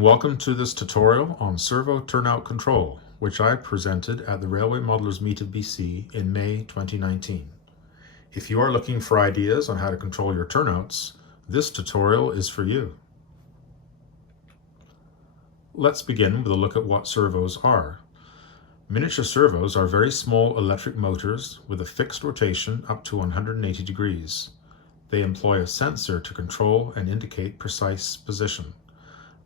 and welcome to this tutorial on servo turnout control, which I presented at the Railway Modelers Meet of BC in May 2019. If you are looking for ideas on how to control your turnouts, this tutorial is for you. Let's begin with a look at what servos are. Miniature servos are very small electric motors with a fixed rotation up to 180 degrees. They employ a sensor to control and indicate precise position.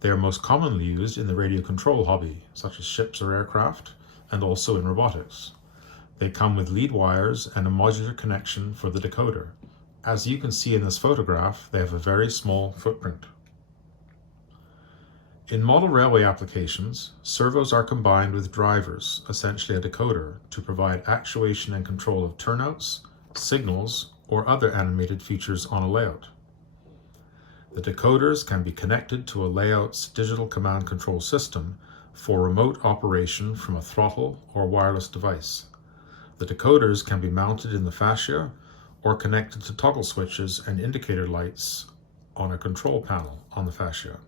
They are most commonly used in the radio control hobby, such as ships or aircraft, and also in robotics. They come with lead wires and a modular connection for the decoder. As you can see in this photograph, they have a very small footprint. In model railway applications, servos are combined with drivers, essentially a decoder, to provide actuation and control of turnouts, signals, or other animated features on a layout. The decoders can be connected to a layout's digital command control system for remote operation from a throttle or wireless device. The decoders can be mounted in the fascia or connected to toggle switches and indicator lights on a control panel on the fascia.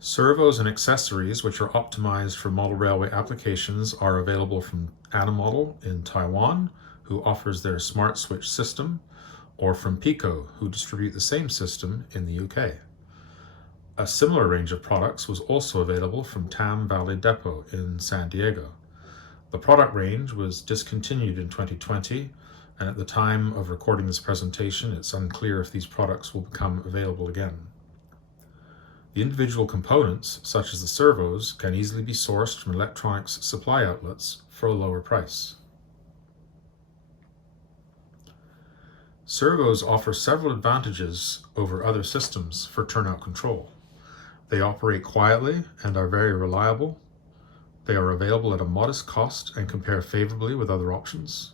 Servos and accessories which are optimized for model railway applications are available from Animodel in Taiwan, who offers their smart switch system, or from Pico, who distribute the same system in the UK. A similar range of products was also available from Tam Valley Depot in San Diego. The product range was discontinued in 2020, and at the time of recording this presentation, it's unclear if these products will become available again. The individual components, such as the servos, can easily be sourced from electronics supply outlets for a lower price. Servos offer several advantages over other systems for turnout control. They operate quietly and are very reliable. They are available at a modest cost and compare favorably with other options.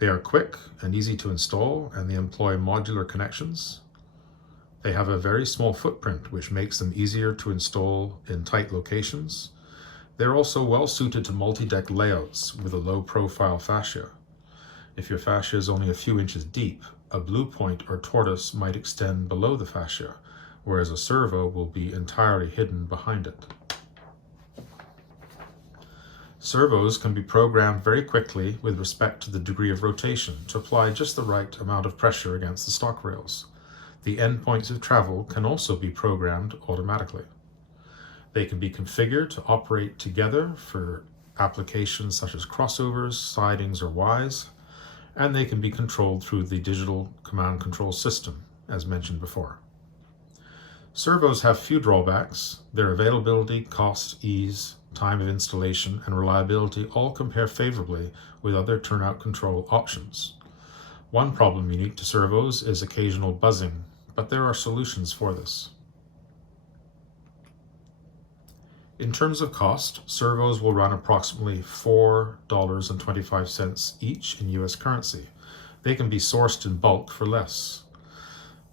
They are quick and easy to install, and they employ modular connections. They have a very small footprint, which makes them easier to install in tight locations. They're also well suited to multi-deck layouts with a low profile fascia. If your fascia is only a few inches deep, a blue point or tortoise might extend below the fascia, whereas a servo will be entirely hidden behind it. Servos can be programmed very quickly with respect to the degree of rotation to apply just the right amount of pressure against the stock rails. The endpoints of travel can also be programmed automatically. They can be configured to operate together for applications such as crossovers, sidings, or Ys, and they can be controlled through the digital command control system, as mentioned before. Servos have few drawbacks. Their availability, cost, ease, time of installation, and reliability all compare favorably with other turnout control options. One problem unique to servos is occasional buzzing, but there are solutions for this. In terms of cost, servos will run approximately $4.25 each in US currency. They can be sourced in bulk for less.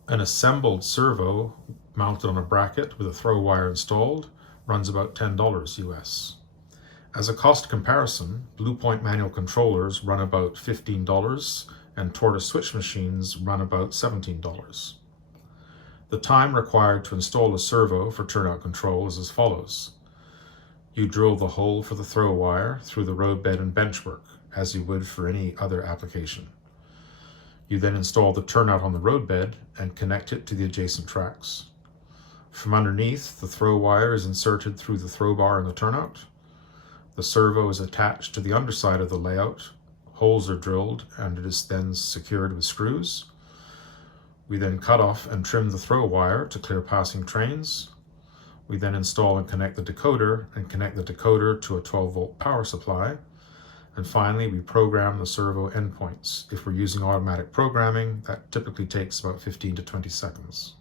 An assembled servo mounted on a bracket with a throw wire installed runs about $10 US. As a cost comparison, Bluepoint manual controllers run about $15 and Tortoise switch machines run about $17. The time required to install a servo for turnout control is as follows. You drill the hole for the throw wire through the roadbed and benchwork, as you would for any other application. You then install the turnout on the roadbed and connect it to the adjacent tracks. From underneath, the throw wire is inserted through the throw bar in the turnout. The servo is attached to the underside of the layout. Holes are drilled and it is then secured with screws. We then cut off and trim the throw wire to clear passing trains. We then install and connect the decoder and connect the decoder to a 12-volt power supply. And finally, we program the servo endpoints. If we're using automatic programming, that typically takes about 15 to 20 seconds.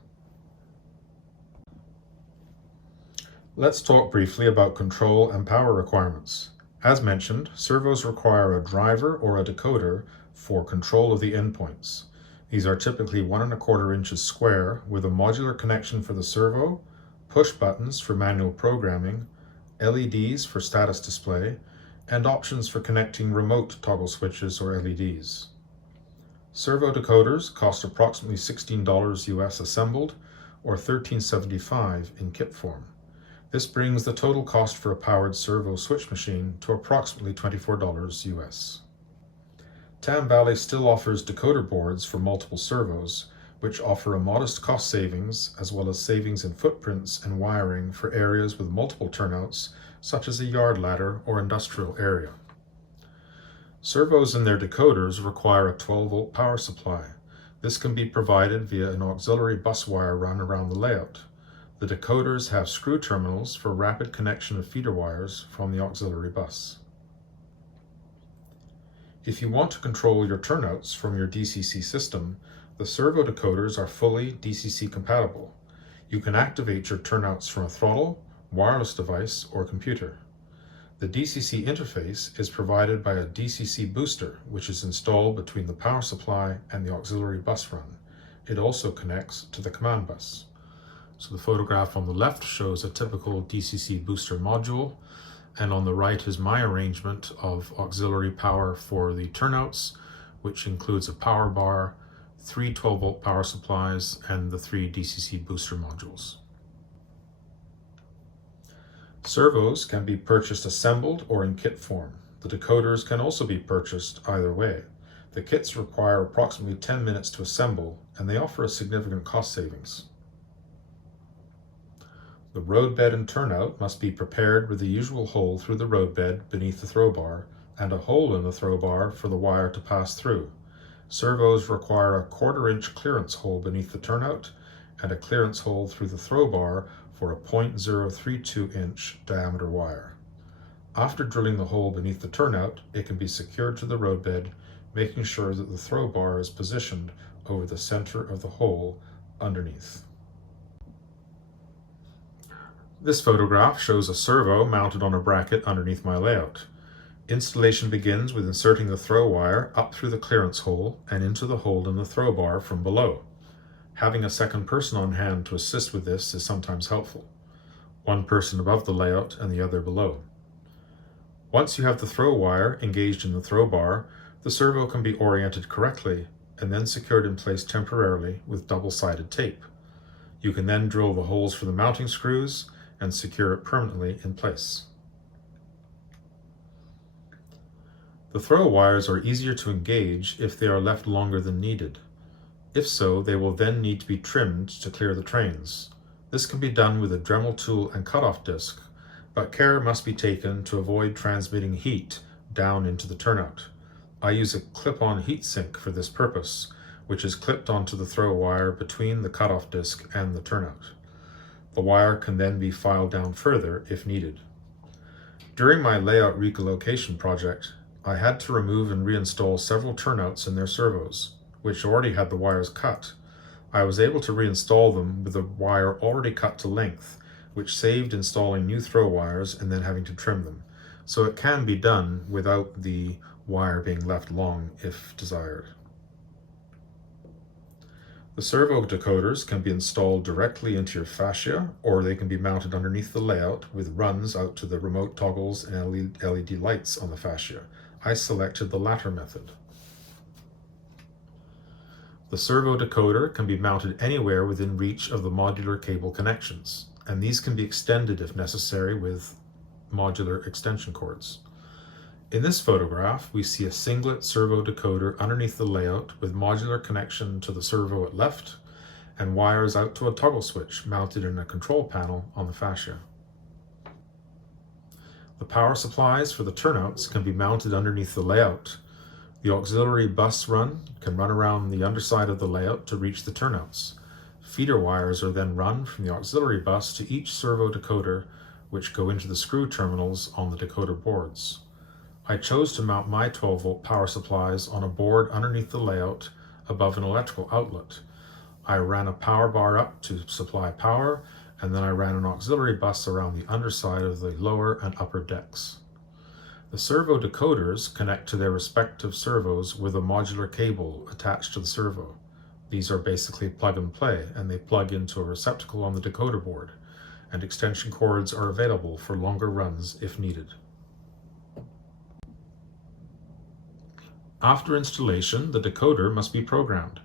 Let's talk briefly about control and power requirements. As mentioned, servos require a driver or a decoder for control of the endpoints. These are typically 1¼ inches square with a modular connection for the servo, push buttons for manual programming, LEDs for status display, and options for connecting remote toggle switches or LEDs. Servo decoders cost approximately $16 US assembled, or $13.75 in kit form. This brings the total cost for a powered servo switch machine to approximately $24 US. Tam Valley still offers decoder boards for multiple servos, which offer a modest cost savings as well as savings in footprints and wiring for areas with multiple turnouts, such as a yard ladder or industrial area. Servos and their decoders require a 12-volt power supply. This can be provided via an auxiliary bus wire run around the layout. The decoders have screw terminals for rapid connection of feeder wires from the auxiliary bus. If you want to control your turnouts from your DCC system, the servo decoders are fully DCC compatible. You can activate your turnouts from a throttle, wireless device, or computer. The DCC interface is provided by a DCC booster, which is installed between the power supply and the auxiliary bus run. It also connects to the command bus. So the photograph on the left shows a typical DCC booster module, and on the right is my arrangement of auxiliary power for the turnouts, which includes a power bar, 3 12-volt power supplies, and the 3 DCC booster modules. Servos can be purchased assembled or in kit form. The decoders can also be purchased either way. The kits require approximately 10 minutes to assemble, and they offer a significant cost savings. The roadbed and turnout must be prepared with the usual hole through the roadbed beneath the throw bar and a hole in the throw bar for the wire to pass through. Servos require a 1/4-inch clearance hole beneath the turnout and a clearance hole through the throw bar for a 0.032-inch diameter wire. After drilling the hole beneath the turnout, it can be secured to the roadbed, making sure that the throw bar is positioned over the center of the hole underneath. This photograph shows a servo mounted on a bracket underneath my layout. Installation begins with inserting the throw wire up through the clearance hole and into the hole in the throw bar from below. Having a second person on hand to assist with this is sometimes helpful. One person above the layout and the other below. Once you have the throw wire engaged in the throw bar, the servo can be oriented correctly and then secured in place temporarily with double-sided tape. You can then drill the holes for the mounting screws and secure it permanently in place. The throw wires are easier to engage if they are left longer than needed. If so, they will then need to be trimmed to clear the trains. This can be done with a Dremel tool and cutoff disc, but care must be taken to avoid transmitting heat down into the turnout. I use a clip-on heat sink for this purpose, which is clipped onto the throw wire between the cutoff disc and the turnout. The wire can then be filed down further if needed. During my layout relocation project, I had to remove and reinstall several turnouts in their servos, which already had the wires cut. I was able to reinstall them with the wire already cut to length, which saved installing new throw wires and then having to trim them. So it can be done without the wire being left long if desired. The servo decoders can be installed directly into your fascia, or they can be mounted underneath the layout with runs out to the remote toggles and LED lights on the fascia. I selected the latter method. The servo decoder can be mounted anywhere within reach of the modular cable connections, and these can be extended if necessary with modular extension cords. In this photograph, we see a singlet servo decoder underneath the layout with modular connection to the servo at left and wires out to a toggle switch mounted in a control panel on the fascia. The power supplies for the turnouts can be mounted underneath the layout. The auxiliary bus run can run around the underside of the layout to reach the turnouts. Feeder wires are then run from the auxiliary bus to each servo decoder, which go into the screw terminals on the decoder boards. I chose to mount my 12-volt power supplies on a board underneath the layout above an electrical outlet. I ran a power bar up to supply power, and then I ran an auxiliary bus around the underside of the lower and upper decks. The servo decoders connect to their respective servos with a modular cable attached to the servo. These are basically plug and play, and they plug into a receptacle on the decoder board, and extension cords are available for longer runs if needed. After installation, the decoder must be programmed.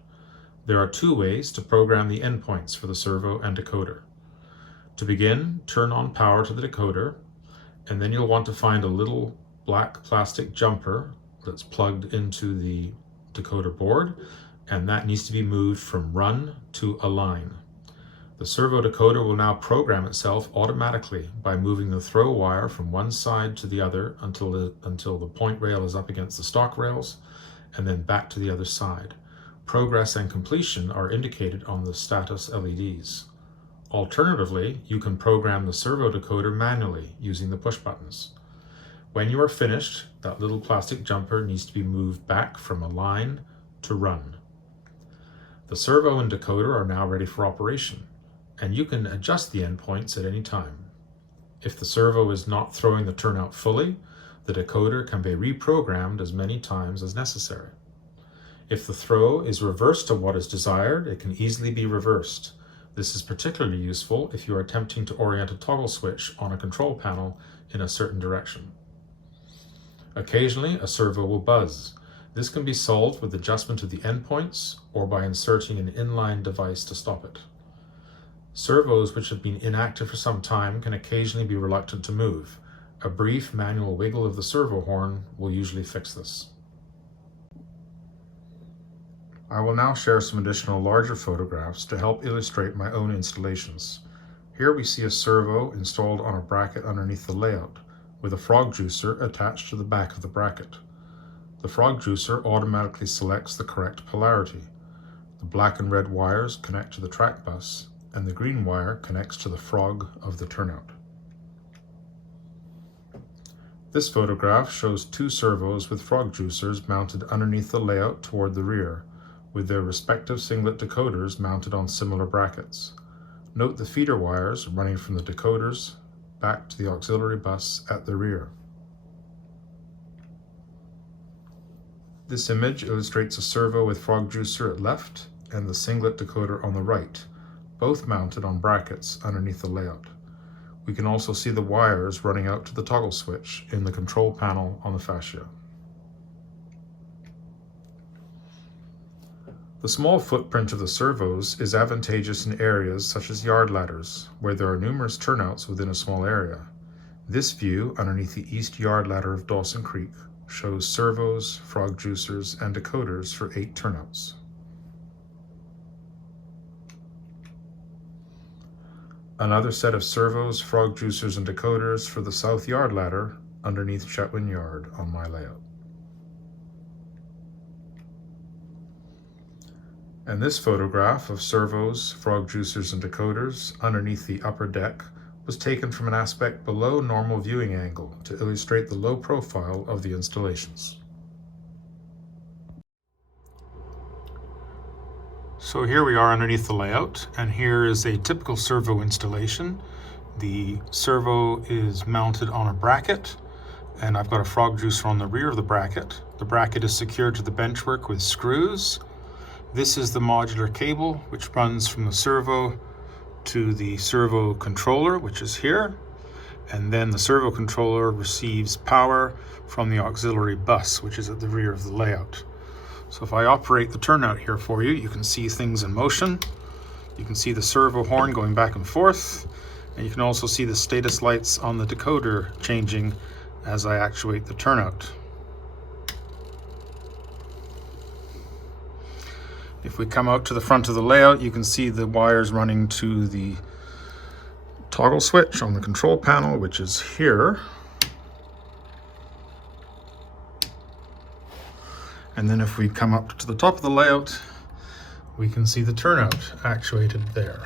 There are two ways to program the endpoints for the servo and decoder. To begin, turn on power to the decoder, and then you'll want to find a little black plastic jumper that's plugged into the decoder board, and that needs to be moved from run to align. The servo decoder will now program itself automatically by moving the throw wire from one side to the other until the point rail is up against the stock rails, and then back to the other side. Progress and completion are indicated on the status LEDs. Alternatively, you can program the servo decoder manually using the push buttons. When you are finished, that little plastic jumper needs to be moved back from align to run. The servo and decoder are now ready for operation, and you can adjust the endpoints at any time. If the servo is not throwing the turnout fully, the decoder can be reprogrammed as many times as necessary. If the throw is reversed to what is desired, it can easily be reversed. This is particularly useful if you are attempting to orient a toggle switch on a control panel in a certain direction. Occasionally, a servo will buzz. This can be solved with adjustment of the endpoints or by inserting an inline device to stop it. Servos which have been inactive for some time can occasionally be reluctant to move. A brief manual wiggle of the servo horn will usually fix this. I will now share some additional larger photographs to help illustrate my own installations. Here we see a servo installed on a bracket underneath the layout, with a frog juicer attached to the back of the bracket. The frog juicer automatically selects the correct polarity. The black and red wires connect to the track bus, and the green wire connects to the frog of the turnout. This photograph shows two servos with frog juicers mounted underneath the layout toward the rear, with their respective singlet decoders mounted on similar brackets. Note the feeder wires running from the decoders back to the auxiliary bus at the rear. This image illustrates a servo with frog juicer at left and the singlet decoder on the right, both mounted on brackets underneath the layout. We can also see the wires running out to the toggle switch in the control panel on the fascia. The small footprint of the servos is advantageous in areas such as yard ladders, where there are numerous turnouts within a small area. This view underneath the east yard ladder of Dawson Creek shows servos, frog juicers, and decoders for 8 turnouts. Another set of servos, frog juicers, and decoders for the south yard ladder underneath Chetwynd Yard on my layout. And this photograph of servos, frog juicers, and decoders underneath the upper deck was taken from an aspect below normal viewing angle to illustrate the low profile of the installations. So here we are underneath the layout, and here is a typical servo installation. The servo is mounted on a bracket, and I've got a frog juicer on the rear of the bracket. The bracket is secured to the benchwork with screws. This is the modular cable which runs from the servo to the servo controller, which is here, and then the servo controller receives power from the auxiliary bus, which is at the rear of the layout. So if I operate the turnout here for you, you can see things in motion. You can see the servo horn going back and forth, and you can also see the status lights on the decoder changing as I actuate the turnout. If we come out to the front of the layout, you can see the wires running to the toggle switch on the control panel, which is here. And then if we come up to the top of the layout, we can see the turnout actuated there.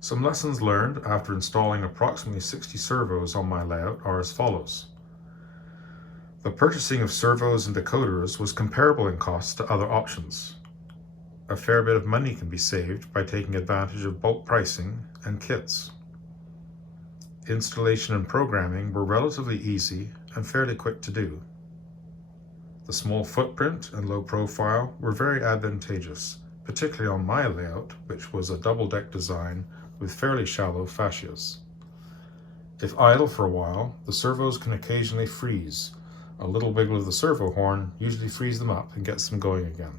Some lessons learned after installing approximately 60 servos on my layout are as follows. The purchasing of servos and decoders was comparable in cost to other options. A fair bit of money can be saved by taking advantage of bulk pricing and kits. Installation and programming were relatively easy and fairly quick to do. The small footprint and low profile were very advantageous, particularly on my layout, which was a double-deck design with fairly shallow fascias. If idle for a while, the servos can occasionally freeze. A little wiggle of the servo horn usually frees them up and gets them going again.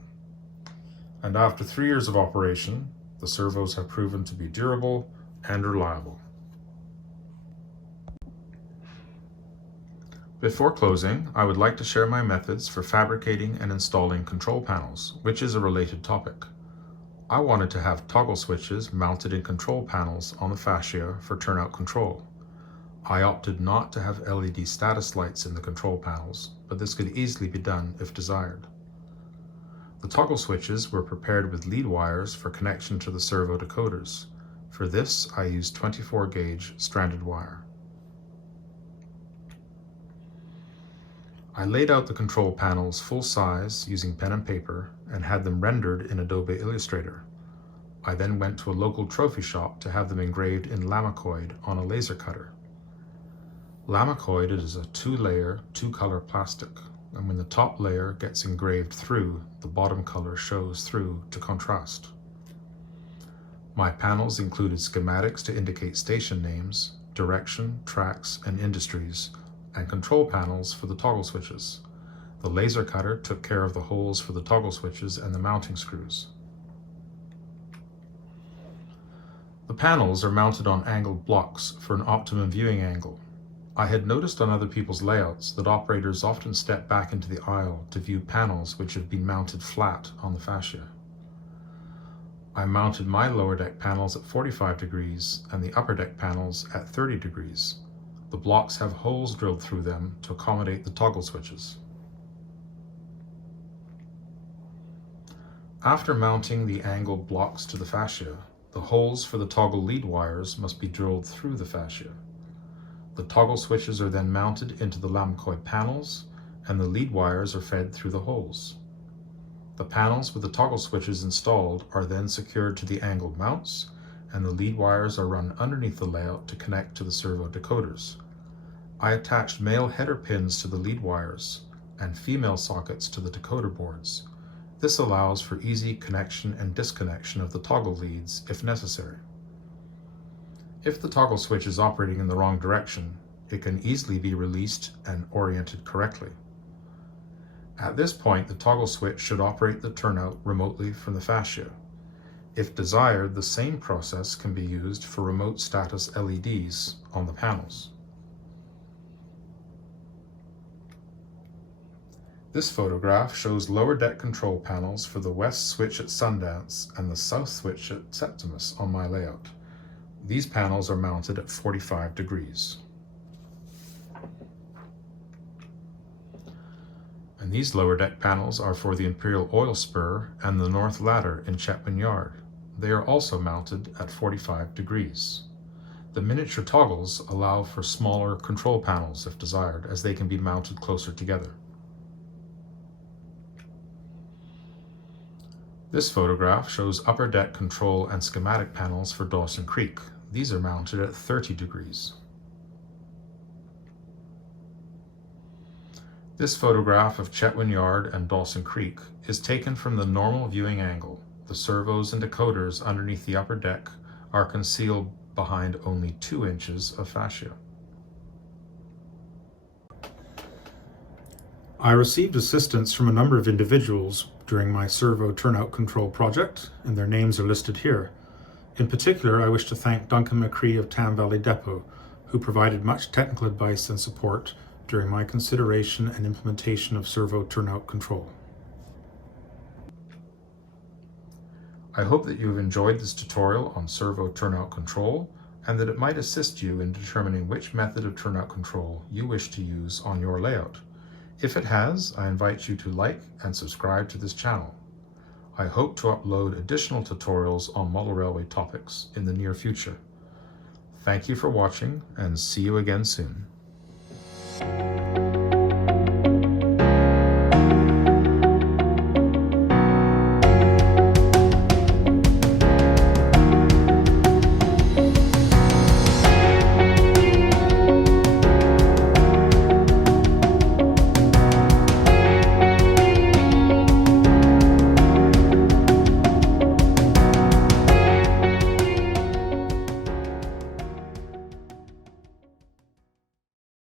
And after 3 years of operation, the servos have proven to be durable and reliable. Before closing, I would like to share my methods for fabricating and installing control panels, which is a related topic. I wanted to have toggle switches mounted in control panels on the fascia for turnout control. I opted not to have LED status lights in the control panels, but this could easily be done if desired. The toggle switches were prepared with lead wires for connection to the servo decoders. For this, I used 24 gauge stranded wire. I laid out the control panels full size using pen and paper and had them rendered in Adobe Illustrator. I then went to a local trophy shop to have them engraved in Lamacoid on a laser cutter. Lamacoid is a 2-layer, 2-color plastic, and when the top layer gets engraved through, the bottom color shows through to contrast. My panels included schematics to indicate station names, direction, tracks, and industries, and control panels for the toggle switches. The laser cutter took care of the holes for the toggle switches and the mounting screws. The panels are mounted on angled blocks for an optimum viewing angle. I had noticed on other people's layouts that operators often step back into the aisle to view panels which have been mounted flat on the fascia. I mounted my lower deck panels at 45 degrees and the upper deck panels at 30 degrees. The blocks have holes drilled through them to accommodate the toggle switches. After mounting the angled blocks to the fascia, the holes for the toggle lead wires must be drilled through the fascia. The toggle switches are then mounted into the Lamacoid panels, and the lead wires are fed through the holes. The panels with the toggle switches installed are then secured to the angled mounts, and the lead wires are run underneath the layout to connect to the servo decoders. I attached male header pins to the lead wires and female sockets to the decoder boards. This allows for easy connection and disconnection of the toggle leads if necessary. If the toggle switch is operating in the wrong direction, it can easily be released and oriented correctly. At this point, the toggle switch should operate the turnout remotely from the fascia. If desired, the same process can be used for remote status LEDs on the panels. This photograph shows lower deck control panels for the west switch at Sundance and the south switch at Septimus on my layout. These panels are mounted at 45 degrees. And these lower deck panels are for the Imperial Oil Spur and the North Ladder in Chetwynd Yard. They are also mounted at 45 degrees. The miniature toggles allow for smaller control panels if desired, as they can be mounted closer together. This photograph shows upper deck control and schematic panels for Dawson Creek. These are mounted at 30 degrees. This photograph of Chetwynd Yard and Dawson Creek is taken from the normal viewing angle. The servos and decoders underneath the upper deck are concealed behind only 2 inches of fascia. I received assistance from a number of individuals during my servo turnout control project, and their names are listed here. In particular, I wish to thank Duncan McCree of Tam Valley Depot, who provided much technical advice and support during my consideration and implementation of servo turnout control. I hope that you have enjoyed this tutorial on servo turnout control and that it might assist you in determining which method of turnout control you wish to use on your layout. If it has, I invite you to like and subscribe to this channel. I hope to upload additional tutorials on model railway topics in the near future. Thank you for watching and see you again soon.